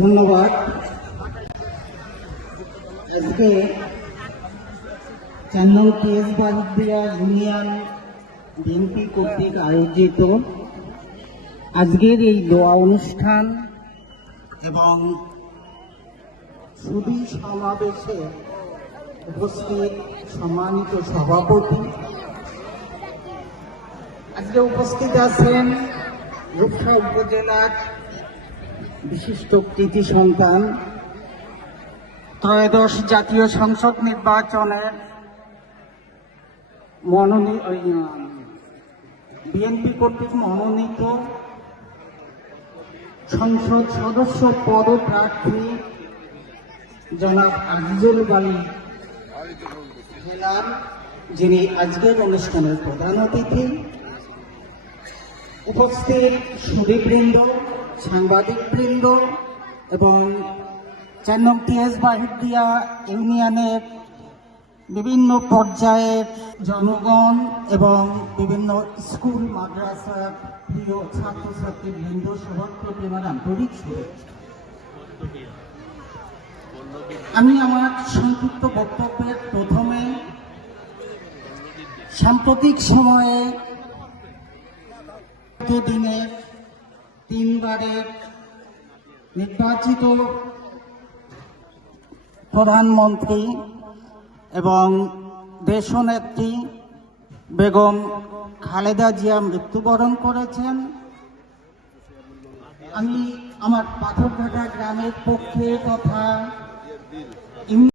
ধন্যবাদ। আজকে চার নং কেস বাগদিয়া ইউনিয়ন বিএনপি কর্তৃক আয়োজিত আজকের এই দোয়া অনুষ্ঠান এবং সুদী সমাবেশে উপস্থিত সম্মানিত সভাপতি। আজকে উপস্থিত আছেন রূপসা উপজেলার বিশিষ্ট কৃতি সন্তান, ত্রয়োদশ জাতীয় সংসদ নির্বাচনের মনোনীত বিএনপি কর্তৃক মনোনীত সংসদ সদস্য পদপ্রার্থী জনাব আজিজুল বালী যিনি আজকের অনুষ্ঠানের প্রধান অতিথি। উপস্থিত সুদীপবৃন্দ সাংবাদিকবৃন্দ এবং চার নং টিএস বাহিদিয়া ইউনিয়নের বিভিন্ন পর্যায়ের জনগণ এবং বিভিন্ন স্কুল মাদ্রাসার প্রিয় ছাত্রছাত্রী বৃন্দ সবার প্রতি আমার আন্তরিক আমি আমার সংক্ষিপ্ত বক্তব্যের প্রথমে সাম্প্রতিক সময়ে দিনের তিনবারের নির্বাচিত প্রধানমন্ত্রী এবং দেশনেত্রী বেগম খালেদা জিয়া মৃত্যুবরণ করেছেন। আমি আমার পাথরঘাটা গ্রামের পক্ষে তথা